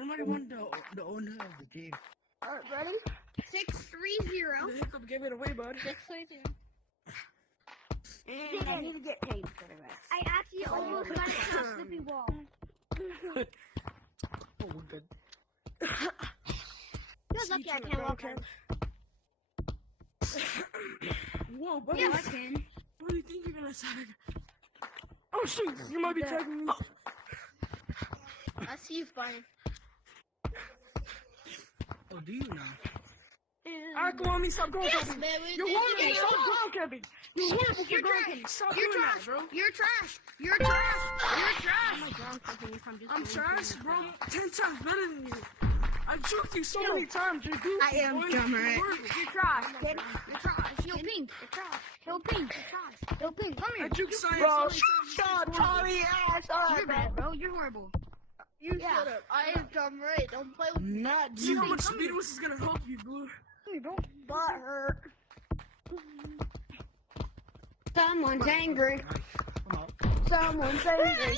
am I one the owner of the team? Alright, ready? 6-3-0. The hiccup gave it away, bud. 6-3-0. And I need to get tape for the rest. I actually almost got it on a slipping wall. Oh, we're good. You're lucky I can't walk on. Whoa, buddy. Yeah, I can. What do you think you're gonna say? Oh, shoot. You might be tagging me. I see you fine. Oh, do you now? Alright, come on, me. Stop going, Yes, camping. man. You're horrible. Stop going, camping. You're horrible. You're going trash. camping. Stop You're doing trash. that, bro. You're trash. You're trash. You're trash. I'm trash, bro. 10 times better than you. I juked you so many times. You're goofy. I am boy. dumb, right? You're trash, kid. You're trash. Yo, Pink. You're trash. Yo, Pink. You're trash. Yo, Pink. Come I here. juked so Bro, many times. shut Tommy ass up, You're bad, bro. You're horrible. You Yeah. shut up. I am dumb, right? Don't play with me. Not see how much speed was is gonna help you, Blue. Butt hurt. Someone's angry. Come on. Someone's angry.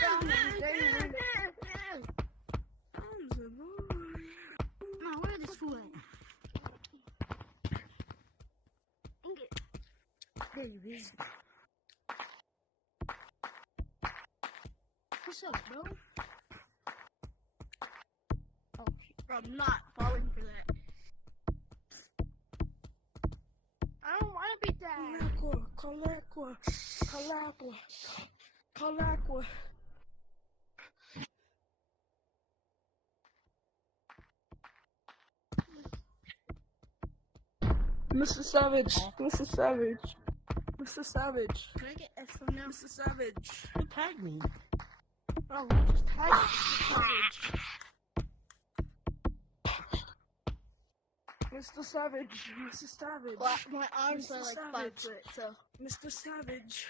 Someone's angry. Mom, where is this fool at? Baby. What's up, bro? Oh, bro, I'm not falling for that. I don't want to be that. Calacqua. Mr. Savage. Can I get S from now? Mr. Savage. You tagged me. Oh, just tag Mr. Savage. Well, my arms are Mr. like Savage. 5 foot, so. Mr. Savage.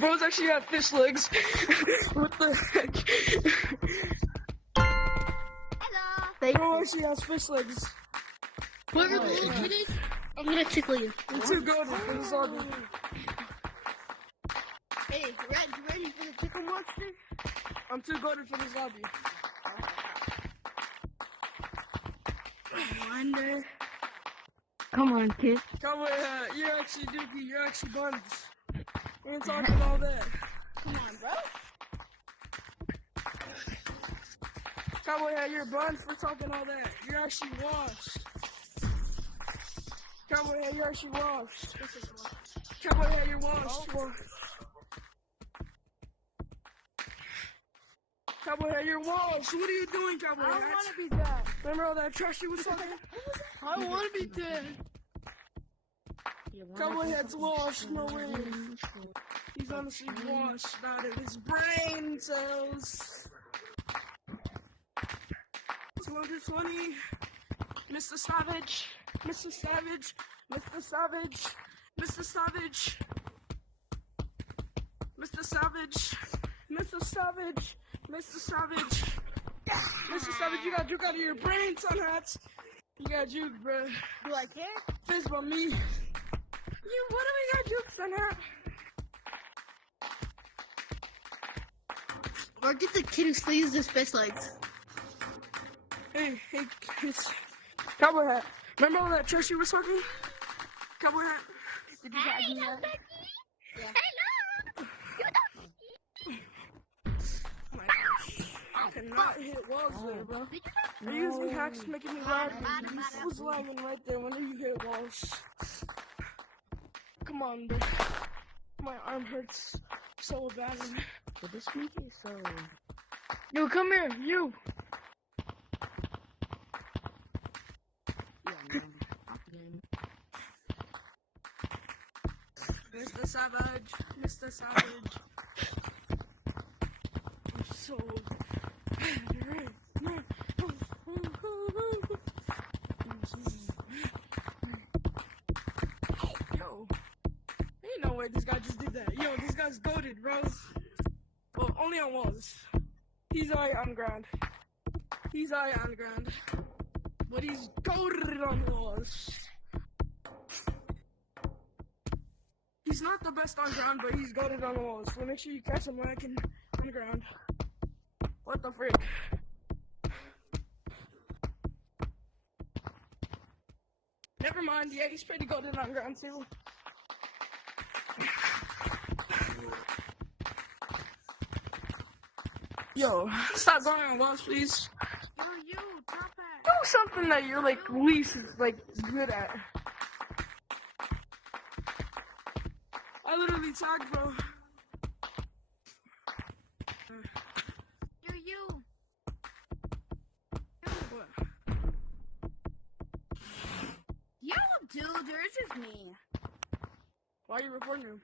Bro's actually got fish legs. What the heck? Hello. Bro actually has fish legs. Whoever the little kid is, I'm gonna tickle you. I'm too good for this hobby. Hey, you ready for the tickle monster? I'm too good for this hobby. I wonder. Come on, kid. Cowboy hat, you're actually dookie, you're actually buns. We ain't talking all that. Come on, bro. Cowboy hat, you're buns for talking all that. You're actually washed. Cowboy hat, you're actually washed. Cowboy hat, you're washed. Cowboy hat, you're washed. What are you doing, Cowboy I hat? don't want to be that. Remember all that trash you was talking? I don't want to be dead. Cowboy hat's washed, no way. He's honestly washed out of his brain cells. 220. Mr. Savage. Mr. Savage. Mr. Savage. Mr. Savage. Mr. Savage. Mr. Savage. Mr. Savage. Mr. Savage, you got juke out of your brain, son hats. You got juke, bruh. Do I care? Fist by me. You, what do we got juke, son hat? Or get the kid who still uses his fish legs. Hey, it's Cowboy hat. Remember all that trash you were talking? Cowboy hat. Did you guys do that? Yeah. Oh my gosh. I cannot hit walls there, bro. You're using hacks making me lag. I was lagging right there when you hit walls. Come on, bro. My arm hurts so badly. But this week is so. Yo, come here, you. Yeah, man. Mr. Savage. Mr. Savage. I'm so Yo. Ain't no way this guy just did that. Yo, this guy's goated, bro. Well, only on walls. He's alright on the ground. He's alright on the ground. But he's goated on the walls. He's not the best on ground, but he's goated on the walls. So make sure you catch him when I can on the ground. What the frick? Never mind, yeah, he's pretty goated on ground too. Yo, stop going on walls, please. Yo, you, top hat. Do something that you're like least like good at. I literally tagged, bro. You. What? Yo, dude, yours is me. Why are you reporting him?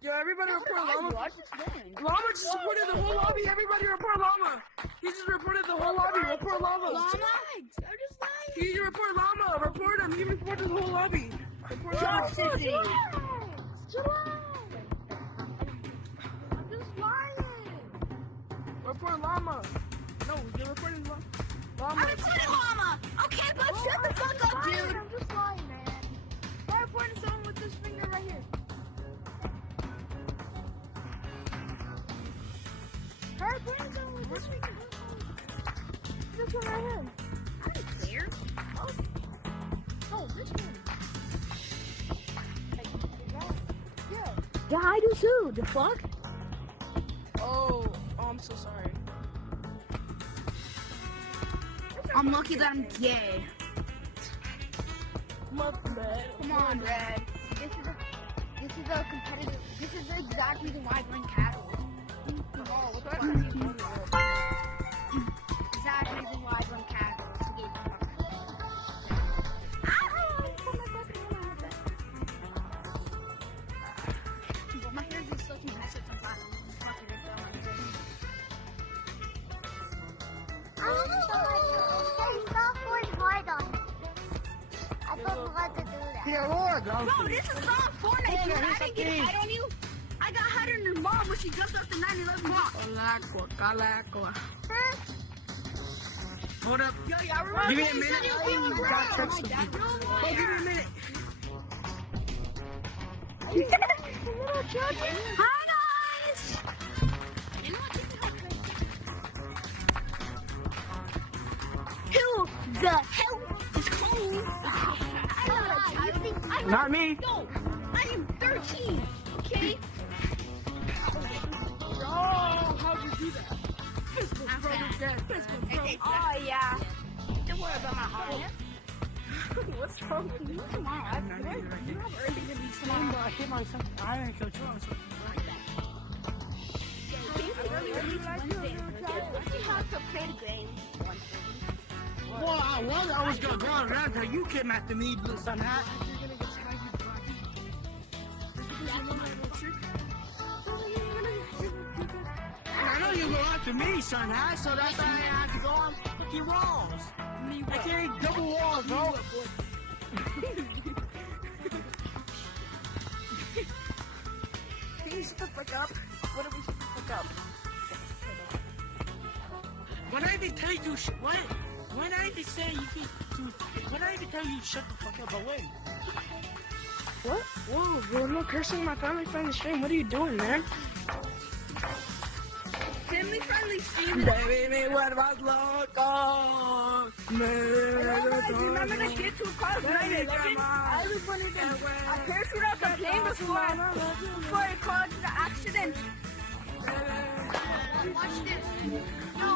Yo, everybody report Llama. Watch this thing. Llama just reported the whole lobby. Everybody report Llama. He just reported the whole lobby. Report Llama. I'm just lying. He report Llama. Report him. He reported the whole lobby. Report Llama. Sissy. I'm just lying. Report Llama. No, you're reporting Llama. I'm reporting Llama. Okay, but shut the fuck up, dude. I'm just lying, man. I'm reporting someone with this finger right here. I'm reporting someone with this finger. This one right here. I don't care. Oh, this one. Yeah. Yeah, I do too. The fuck? Oh, I'm so sorry. I'm lucky that I'm gay. My bad. Come on, Red. This is a competitive. This is the exact reason why I joined cattle. Oh, what the fuck are you doing? Exact reason why I joined cattle. To get but my hair is such a mess at the bottom. Here, Lord. Bro, this is not Fortnite, dude. I didn't get hide on you. I got hide on your mom when she jumped up the 9/11 block. Calacua. Hold up. Yo, y'all remember? Give me a minute. Oh, Oh, give me a minute. Hi, guys. You know what? Who the hell is calling? Not me. No, I am 13. Okay. Oh, how'd you do that? Pistol brother dead. Pistol brother. Oh yeah. Don't worry about my arm. What's wrong with you? Come on, I swear you have early release tomorrow. I hit myself. I didn't kill you. Early release Wednesday. You have to play the game. Well, I was gonna go around how you came after me, blue sun hat. You're gonna get tagged, you blocky. You know that little trick? I know you go after me, son hat, so that's why I have to go on fucking walls. Me I what? can't double walls, bro. Can you shut the fuck up? What are we shut the fuck up? When I even tell you, when I even say you can, when I even tell you shut the fuck up, but when? What? Whoa, bro, no cursing my family friendly stream. What are you doing, man? Family friendly stream. Baby, me vuelvas loco. Remember the kid who caused 9/11? I was one of them. I parachute out the plane before it caused the accident. Watch this. No,